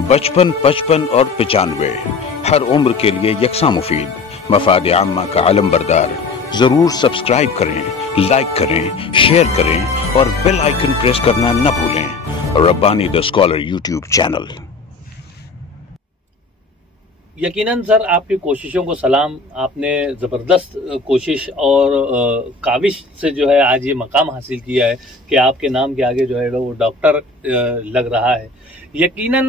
बचपन, 55 और 95 हर उम्र के लिए यकसा मुफीद। मफाद आम्मा का आलम बरदार। जरूर सब्सक्राइब करें, लाइक करें, शेयर करें और बेल आइकन प्रेस करना न भूलें। Rabbani the scholar YouTube channel. यकीनन सर, आपकी कोशिशों को सलाम। आपने ज़बरदस्त कोशिश और काविश से जो है आज ये मकाम हासिल किया है कि आपके नाम के आगे जो है वो डॉक्टर लग रहा है। यकीनन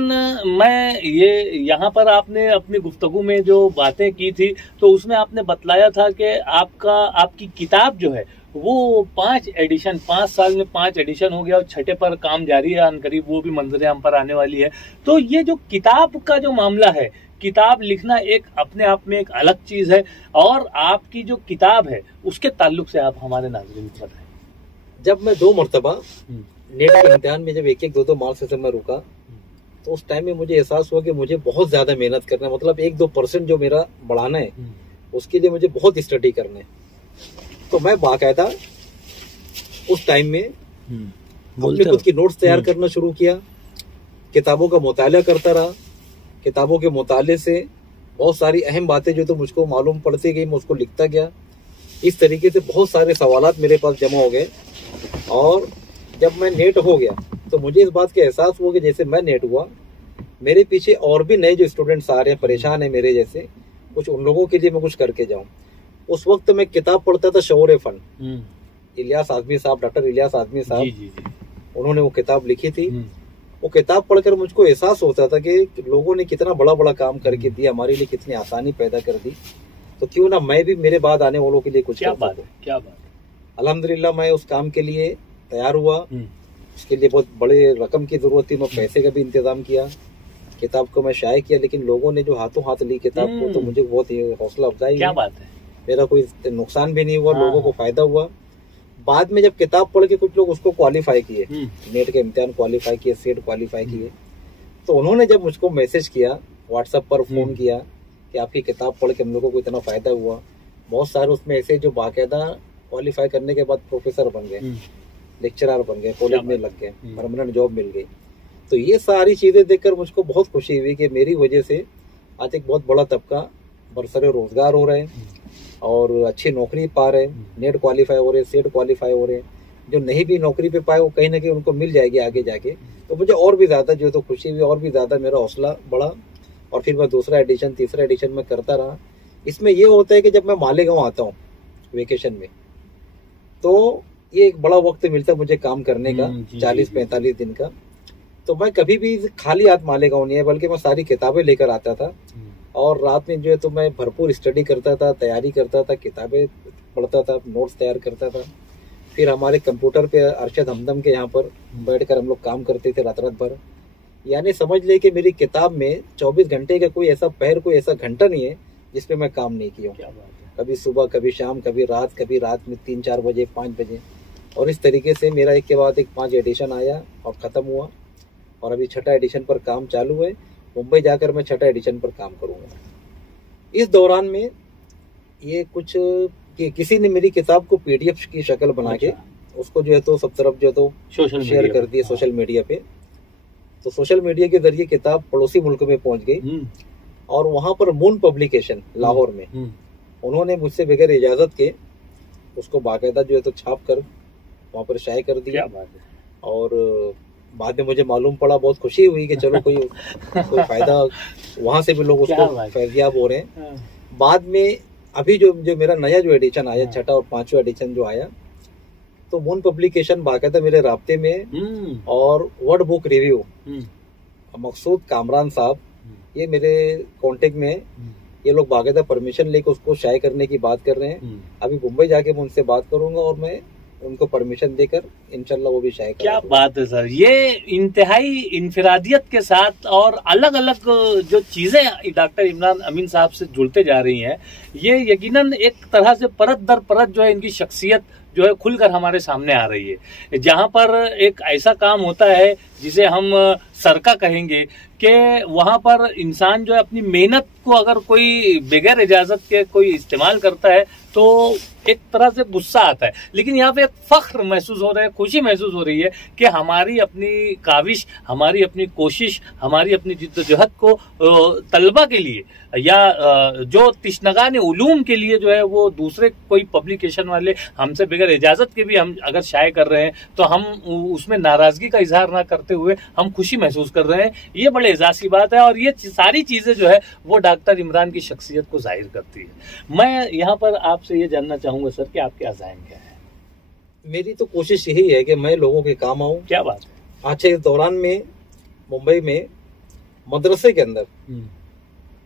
मैं ये यहाँ पर आपने अपनी गुफ्तगू में जो बातें की थी तो उसमें आपने बतलाया था कि आपकी किताब जो है वो 5 साल में 5 एडिशन हो गया और 6ठे पर काम जारी है। अनकरीब वो भी मंजर हम पर आने वाली है। तो ये जो किताब का जो मामला है, किताब लिखना एक अपने आप में एक अलग चीज है और आपकी जो किताब है उसके ताल्लुक से आप हमारे नाज़रीन को बताएं। जब मैं 2 मरतबा नेट के इम्तिहान में जब 1-1, 2-2 मार्क्स से मैं रुका तो उस टाइम में मुझे एहसास हुआ कि मुझे बहुत ज्यादा मेहनत करना है। मतलब 1-2% जो मेरा बढ़ाना है उसके लिए मुझे बहुत स्टडी करना है। तो मैं बाकायदा उस टाइम में अपने खुद की नोट्स तैयार करना शुरू किया, किताबों का मुताला करता रहा। किताबों के मुताले से बहुत सारी अहम बातें जो तो मुझको मालूम पड़ती गई, मैं उसको लिखता गया। इस तरीके से बहुत सारे सवालात मेरे पास जमा हो गए और जब मैं नेट हो गया तो मुझे इस बात का एहसास हुआ कि जैसे मैं नेट हुआ, मेरे पीछे और भी नए जो स्टूडेंट्स आ रहे हैं, परेशान है मेरे जैसे, कुछ उन लोगों के लिए मैं कुछ करके जाऊं। उस वक्त मैं किताब पढ़ता था शऊर फन, इलियास आज़मी साहब, डॉक्टर इलियास आज़मी साहब, उन्होंने वो किताब लिखी थी। वो किताब पढ़कर मुझको एहसास होता था कि लोगों ने कितना बड़ा बड़ा काम करके दिया, हमारे लिए कितनी आसानी पैदा कर दी, तो क्यों ना मैं भी मेरे बाद आने वालों के लिए कुछ क्या बात है। अल्हम्दुलिल्लाह मैं उस काम के लिए तैयार हुआ। उसके लिए बहुत बड़े रकम की जरूरत थी, मैं पैसे का भी इंतजाम किया, किताब को मैं शाये किया। लेकिन लोगों ने जो हाथों हाथ ली किताब को तो मुझे बहुत हौसला अफजाई, क्या बात है, मेरा कोई नुकसान भी नहीं हुआ, लोगों को फायदा हुआ। बाद में जब किताब पढ़ के कुछ लोग उसको क्वालिफाई किए, नेट के इम्तिहान क्वालिफाई किए, सेट क्वालिफाई किए, तो उन्होंने जब मुझको मैसेज किया, व्हाट्सएप पर फोन किया कि आपकी किताब पढ़ के हम लोगों को इतना फायदा हुआ। बहुत सारे उसमें ऐसे जो बाकायदा क्वालिफाई करने के बाद प्रोफेसर बन गए, लेक्चरर बन गए, कॉलेज में लग गए, परमानेंट जॉब मिल गई। तो ये सारी चीजें देखकर मुझको बहुत खुशी हुई कि मेरी वजह से आज एक बहुत बड़ा तबका बरसरे रोजगार हो रहे हैं और अच्छी नौकरी पा रहे हैं, नेट क्वालिफाई हो रहे हैं, सेट क्वालिफाई हो रहे हैं। जो नहीं भी नौकरी पे पाए वो कहीं ना कहीं उनको मिल जाएगी आगे जाके। तो मुझे और भी ज्यादा जो तो खुशी हुई, और भी ज्यादा मेरा हौसला बढ़ा और फिर मैं दूसरा एडिशन, तीसरा एडिशन में करता रहा। इसमें ये होता है कि जब मैं मालेगांव आता हूँ वेकेशन में तो ये एक बड़ा वक्त मिलता है मुझे काम करने का, 40-45 दिन का। तो मैं कभी भी खाली हाथ मालेगांव नहीं है, बल्कि मैं सारी किताबें लेकर आता था और रात में जो है तो मैं भरपूर स्टडी करता था, तैयारी करता था, किताबें पढ़ता था, नोट्स तैयार करता था। फिर हमारे कंप्यूटर पे अरशद हमदम के यहाँ पर बैठकर हम लोग काम करते थे रात भर। यानी समझ ले कि मेरी किताब में 24 घंटे का कोई ऐसा पहर, कोई ऐसा घंटा नहीं है जिसपे मैं काम नहीं किया हूँ। कभी सुबह, कभी शाम, कभी रात में 3-4 बजे, 5 बजे। और इस तरीके से मेरा एक के बाद एक 5 एडिशन आया और ख़त्म हुआ और अभी 6ठा एडिशन पर काम चालू है। मुंबई जाकर मैं 6ठा एडिशन पर काम करूंगा। इस दौरान में ये कुछ कि किसी ने मेरी किताब को PDF की शक्ल बना के उसको जो है तो सब तरफ जो है तो शेयर कर दिया सोशल मीडिया पे। तो सोशल मीडिया के जरिए किताब पड़ोसी मुल्क में पहुंच गई और वहां पर मून पब्लिकेशन लाहौर में उन्होंने मुझसे बगैर इजाजत के उसको बाकायदा जो है तो छाप कर वहां पर शाये कर दिया। और बाद में मुझे मालूम पड़ा, बहुत खुशी हुई कि चलो कोई फायदा, वहां से भी लोग उसको फैजियाब हो रहे हैं। बाद में अभी जो मेरा नया जो एडिशन आया, 6ठा और 5वां एडिशन जो आया, तो मून पब्लिकेशन बाकायदा मेरे राब्ते में और वर्ड बुक रिव्यू मकसूद कामरान साहब ये मेरे कांटेक्ट में, ये लोग बाकायदा परमिशन लेकर उसको शाये करने की बात कर रहे हैं। अभी मुंबई जाके मैं उनसे बात करूंगा और मैं उनको परमिशन देकर इंशाल्लाह वो भी शाये करेंगे। क्या बात है सर, ये इंतहाई इनफरादियत के साथ और अलग अलग जो चीजें डॉक्टर इमरान अमीन साहब से जुड़ते जा रही हैं, ये यकीनन एक तरह से परत दर परत जो है इनकी शख्सियत जो है खुलकर हमारे सामने आ रही है। जहां पर एक ऐसा काम होता है जिसे हम सरका कहेंगे, कि वहां पर इंसान जो है अपनी मेहनत को अगर कोई बगैर इजाजत के कोई इस्तेमाल करता है तो एक तरह से गुस्सा आता है। लेकिन यहाँ पे एक फख्र महसूस हो रहा है, खुशी महसूस हो रही है कि हमारी अपनी काविश, हमारी अपनी कोशिश, हमारी अपनी जिद्दोजहद को तलबा के लिए या जो तिश्नगान उलूम के लिए जो है वो दूसरे कोई पब्लिकेशन वाले हमसे बगैर इजाजत के भी हम अगर शाये कर रहे हैं तो हम उसमें नाराजगी का इजहार ना करते हुए हम खुशी महसूस कर रहे हैं। ये बड़े एजाज की बात है और ये सारी चीजें जो है वो डॉक्टर इमरान की शख्सियत को जाहिर करती है। मैं यहाँ पर आपसे ये जानना चाहूंगा सर कि आपके अज़ाइम क्या है? मेरी तो कोशिश यही है कि मैं लोगों के काम आऊं। क्या बात है। आज इस दौरान में मुंबई में मदरसे के अंदर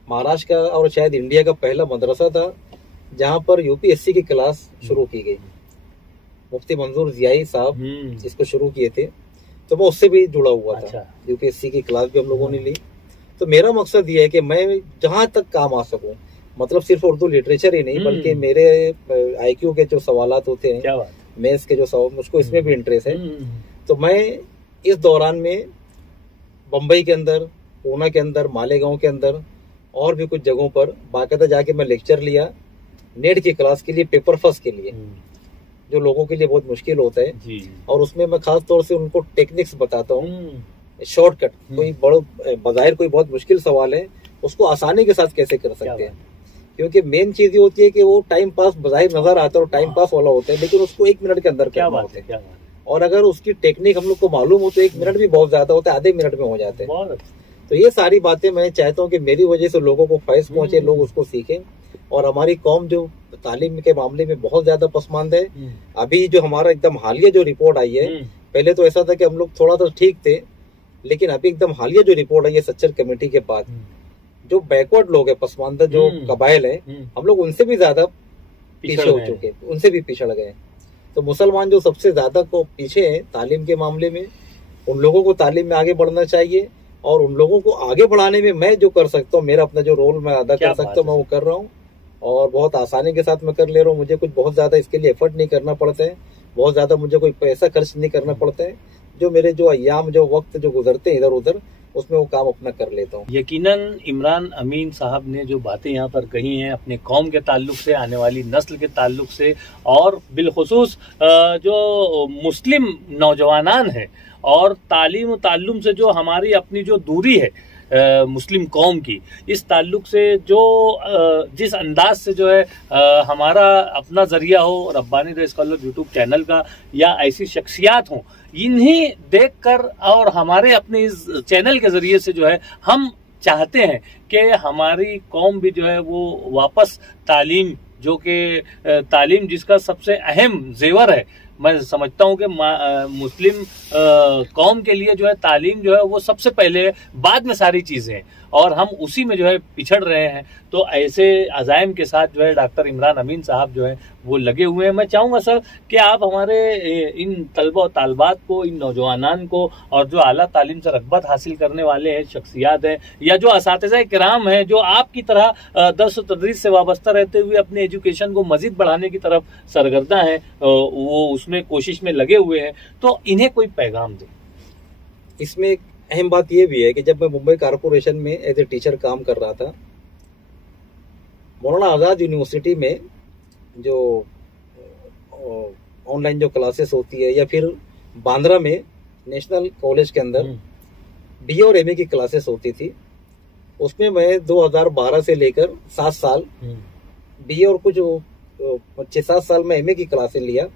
महाराष्ट्र का और शायद इंडिया का पहला मदरसा था जहां पर यूपीएससी की क्लास शुरू की गई। मुफ्ती मंजूर जियाई साहब इसको शुरू किए थे, तो मैं उससे भी जुड़ा हुआ था। यूपीएससी की क्लास भी हम लोगों ने ली। तो मेरा मकसद ये है कि मैं जहां तक काम आ सकूं, मतलब सिर्फ उर्दू लिटरेचर ही नहीं बल्कि मेरे आईक्यू के जो सवालात होते हैं, मैथ्स के जो सवाल, मुझको इसमें भी इंटरेस्ट है। तो मैं इस दौरान में बम्बई के अंदर, पूना के अंदर, मालेगांव के अंदर और भी कुछ जगहों पर बाकायदा जाके मैं लेक्चर लिया नेट की क्लास के लिए, पेपर फर्स्ट के लिए, जो लोगों के लिए बहुत मुश्किल होता है जी। और उसमें मैं खास तौर से उनको टेक्निक्स बताता हूँ, शॉर्टकट। कोई बजाय कोई बहुत मुश्किल सवाल है उसको आसानी के साथ कैसे कर सकते हैं, क्योंकि मेन चीज ये होती है कि वो टाइम पास बजाय नजर आता है और टाइम पास वाला होता है, लेकिन उसको 1 मिनट के अंदर करना होता है। और अगर उसकी टेक्निक हम लोग को मालूम हो तो 1 मिनट भी बहुत ज्यादा होता है, आधे मिनट में हो जाते हैं। तो ये सारी बातें मैं चाहता हूँ कि मेरी वजह से लोगों को फैज़ पहुंचे, लोग उसको सीखें। और हमारी कौम जो तालीम के मामले में बहुत ज्यादा पसमानदा है। अभी जो हमारा एकदम हालिया जो रिपोर्ट आई है, पहले तो ऐसा था कि हम लोग थोड़ा सा ठीक थे, लेकिन अभी एकदम हालिया जो रिपोर्ट आई है सच्चर कमेटी के बाद, जो बैकवर्ड लोग है, पसमानदा जो कबाइल है, हम लोग उनसे भी ज्यादा पीछे हो चुके हैं, उनसे भी पिछड़ गए। तो मुसलमान जो सबसे ज्यादा को पीछे हैं तालीम के मामले में, उन लोगों को तालीम में आगे बढ़ना चाहिए। और उन लोगों को आगे बढ़ाने में मैं जो कर सकता हूँ, मेरा अपना जो रोल मैं अदा कर सकता हूँ, मैं वो कर रहा हूँ और बहुत आसानी के साथ मैं कर ले रहा हूँ। मुझे कुछ बहुत ज्यादा इसके लिए एफर्ट नहीं करना पड़ता है, बहुत ज्यादा मुझे कोई पैसा खर्च नहीं करना पड़ता है। जो मेरे जो अय्याम, जो वक्त जो गुजरते हैं इधर उधर, उसमें वो काम अपना कर लेता हूँ। यकीनन इमरान अमीन साहब ने जो बातें यहाँ पर कही हैं अपने कौम के ताल्लुक से, आने वाली नस्ल के ताल्लुक से, और बिलखुसूस जो मुस्लिम नौजवानान हैं और तालीम ताल्लुम से जो हमारी अपनी जो दूरी है मुस्लिम कौम की, इस ताल्लुक से जो जिस अंदाज से जो है हमारा अपना जरिया हो, Rabbani the scholar YouTube channel का, या ऐसी शख्सियात हों, इन्हीं देखकर और हमारे अपने इस चैनल के जरिए से जो है हम चाहते हैं कि हमारी कौम भी जो है वो वापस तालीम, जो कि तालीम जिसका सबसे अहम जेवर है, मैं समझता हूं कि मुस्लिम कौम के लिए जो है तालीम जो है वो सबसे पहले, बाद में सारी चीजें, और हम उसी में जो है पिछड़ रहे हैं। तो ऐसे अज़ाइम के साथ जो है डॉक्टर इमरान अमीन साहब जो है वो लगे हुए हैं। मैं चाहूंगा सर कि आप हमारे इन तलबा और तालबात को, इन नौजवानान को, और जो आला तालीम से रग़बत हासिल करने वाले हैं, शख्सियात हैं, या जो असातिज़ा किराम हैं, जो आपकी तरह दर्स व तदरीस से वाबस्ता रहते हुए अपने एजुकेशन को मजीद बढ़ाने की तरफ सरगर्दा हैं, वो उसमें कोशिश में लगे हुए हैं, तो इन्हें कोई पैगाम दें। इसमें एक अहम बात यह भी है कि जब मैं मुंबई कारपोरेशन में एज ए टीचर काम कर रहा था, मौलाना आज़ाद यूनिवर्सिटी में जो ऑनलाइन जो क्लासेस होती है, या फिर बांद्रा में नेशनल कॉलेज के अंदर BA और MA की क्लासेस होती थी, उसमें मैं 2012 से लेकर 7 साल BA और कुछ 6-7 साल में MA की क्लासें लिया,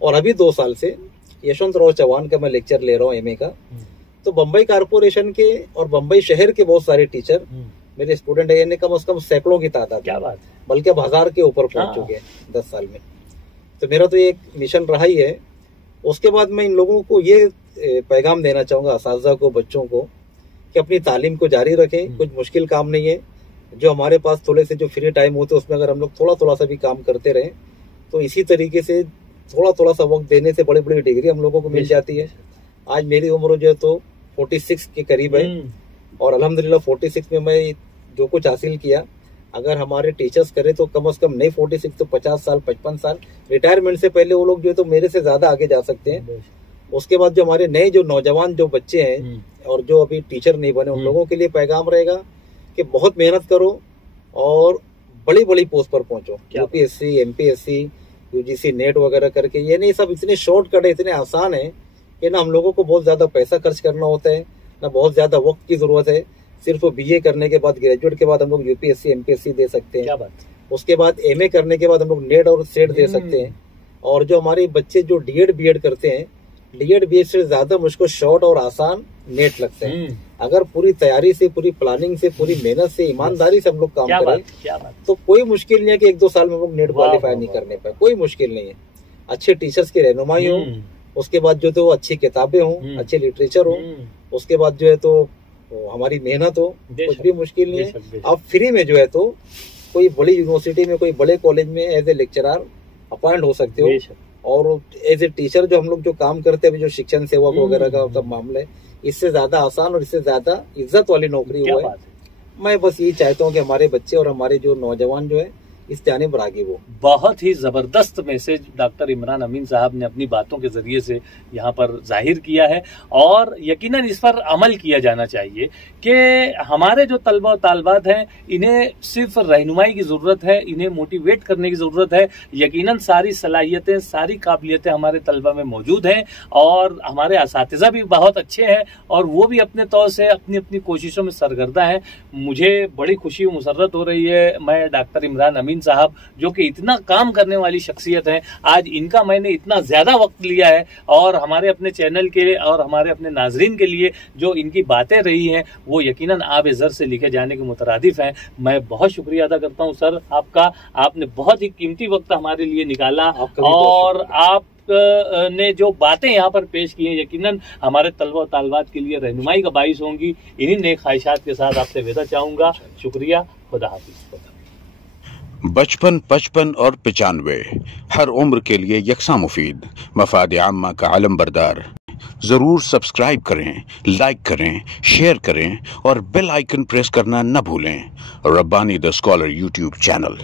और अभी 2 साल से यशवंतराव चौहान का मैं लेक्चर ले रहा हूँ MA का। तो बम्बई कारपोरेशन के और बम्बई शहर के बहुत सारे टीचर मेरे स्टूडेंट है, कम से कम सैकड़ों की तादाद, क्या बात है, बल्कि 1000 के ऊपर पहुंच चुके हैं 10 साल में। तो मेरा तो ये एक मिशन रहा ही है। उसके बाद मैं इन लोगों को ये पैगाम देना चाहूंगा, असातिज़ा को, बच्चों को, कि अपनी तालीम को जारी रखें। कुछ मुश्किल काम नहीं है, जो हमारे पास थोड़े से जो फ्री टाइम होते हैं उसमें अगर हम लोग थोड़ा थोड़ा सा भी काम करते रहें, तो इसी तरीके से थोड़ा थोड़ा सा वक्त देने से बड़ी बड़ी डिग्री हम लोगों को मिल जाती है। आज मेरी उम्र जो है तो 46 के करीब है, और अल्हम्दुलिल्लाह 46 में मैं जो कुछ हासिल किया, अगर हमारे टीचर्स करें तो कम से कम नहीं 46 तो 50 साल 55 साल, रिटायरमेंट से पहले वो लोग जो है तो मेरे से ज्यादा आगे जा सकते हैं। उसके बाद जो हमारे नए जो नौजवान जो बच्चे हैं और जो अभी टीचर नहीं बने, उन लोगों के लिए पैगाम रहेगा कि बहुत मेहनत करो और बड़ी बड़ी पोस्ट पर पहुंचो। यूपीएससी, एमपीएससी, यूजीसी, नेट वगैरह करके, ये नहीं सब इतने शॉर्टकट है, इतने आसान है कि ना हम लोगों को बहुत ज्यादा पैसा खर्च करना होता है, ना बहुत ज्यादा वक्त की जरूरत है। सिर्फ बीए करने के बाद, ग्रेजुएट के बाद हम लोग यूपीएससी, एमपीएससी दे सकते हैं। क्या बात। उसके बाद एमए करने के बाद हम लोग नेट और सेट दे सकते हैं। और जो हमारे बच्चे जो डीएड बीएड करते हैं, डीएड बीएड से ज्यादा मुझको शॉर्ट और आसान नेट लगते हैं। अगर पूरी तैयारी से, पूरी प्लानिंग से, पूरी मेहनत से, ईमानदारी से हम लोग काम करें तो कोई मुश्किल नहीं है कि 1-2 साल में हम लोग नेट क्वालिफाई नहीं करने पाए, कोई मुश्किल नहीं है। अच्छे टीचर्स की रहनुमाई हो, उसके बाद जो तो अच्छी किताबें हों, अच्छे लिटरेचर हो, उसके बाद जो है तो हमारी मेहनत हो, कुछ भी मुश्किल नहीं है। अब फ्री में जो है तो कोई बड़ी यूनिवर्सिटी में, कोई बड़े कॉलेज में एज ए लेक्चरर अपॉइंट हो सकते हो। और एज ए टीचर जो हम लोग जो काम करते हैं, जो शिक्षण सेवक वगैरह का सब मामला है, इससे ज्यादा आसान और इससे ज्यादा इज्जत वाली नौकरी हुआ है। मैं बस यही चाहता हूँ कि हमारे बच्चे और हमारे जो नौजवान जो है इस जानिब आगे वो। बहुत ही जबरदस्त मैसेज डॉक्टर इमरान अमीन साहब ने अपनी बातों के जरिए से यहाँ पर जाहिर किया है और यकीनन इस पर अमल किया जाना चाहिए कि हमारे जो तलबा और तालबात हैं, इन्हें सिर्फ रहनुमाई की जरूरत है, इन्हें मोटिवेट करने की जरूरत है। यकीनन सारी सलाहियतें, सारी काबिलियतें हमारे तलबा में मौजूद हैं और हमारे असातिज़ा भी बहुत अच्छे हैं और वो भी अपने तौर से अपनी अपनी कोशिशों में सरगर्दा हैं। मुझे बड़ी खुशी और मुसर्रत हो रही है, मैं डॉक्टर इमरान अमीन साहब जो कि इतना काम करने वाली शख्सियत है, आज इनका मैंने इतना ज्यादा वक्त लिया है और हमारे अपने चैनल के और हमारे अपने नाजरीन के लिए जो इनकी बातें रही हैं वो यकीनन आब ज़र से लिखे जाने के मुतरादिफ हैं। मैं बहुत शुक्रिया अदा करता हूं सर आपका, आपने बहुत ही कीमती वक्त हमारे लिए निकाला और आप ने जो बातें यहाँ पर पेश की हैं यकीनन हमारे तलबा और तालबात के लिए रहनुमाई का बाइस होंगी। इन्हीं नेक ख्वाहिशात के साथ आपसे विदा चाहूंगा। शुक्रिया, खुदा हाफिज। बचपन, 55 और 95 हर उम्र के लिए यकसा मुफीद, मफाद आम्मा का आलम बरदार। जरूर सब्सक्राइब करें, लाइक करें, शेयर करें और बेल आइकन प्रेस करना न भूलें। Rabbani the scholar YouTube channel.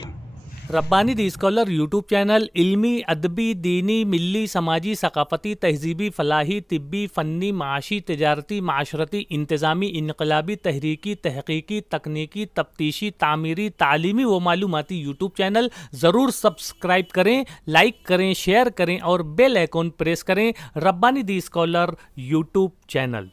Rabbani the scholar YouTube channel इल्मी, अदबी, दीनी, मिल्ली, समाजी, सकाफती, तहजीबी, फलाही, तिब्बी, फ़न्नी, माशी, तिजारती, माशरती, इंतज़ामी, इनकलाबी, तहरीकी, तहकीकी, तकनीकी, तफ्तीशी, तामीरी, तालीमी व मालूमाती यूट्यूब चैनल। ज़रूर सब्सक्राइब करें, लाइक करें, शेयर करें और बेल आइकन प्रेस करें। Rabbani the scholar YouTube channel.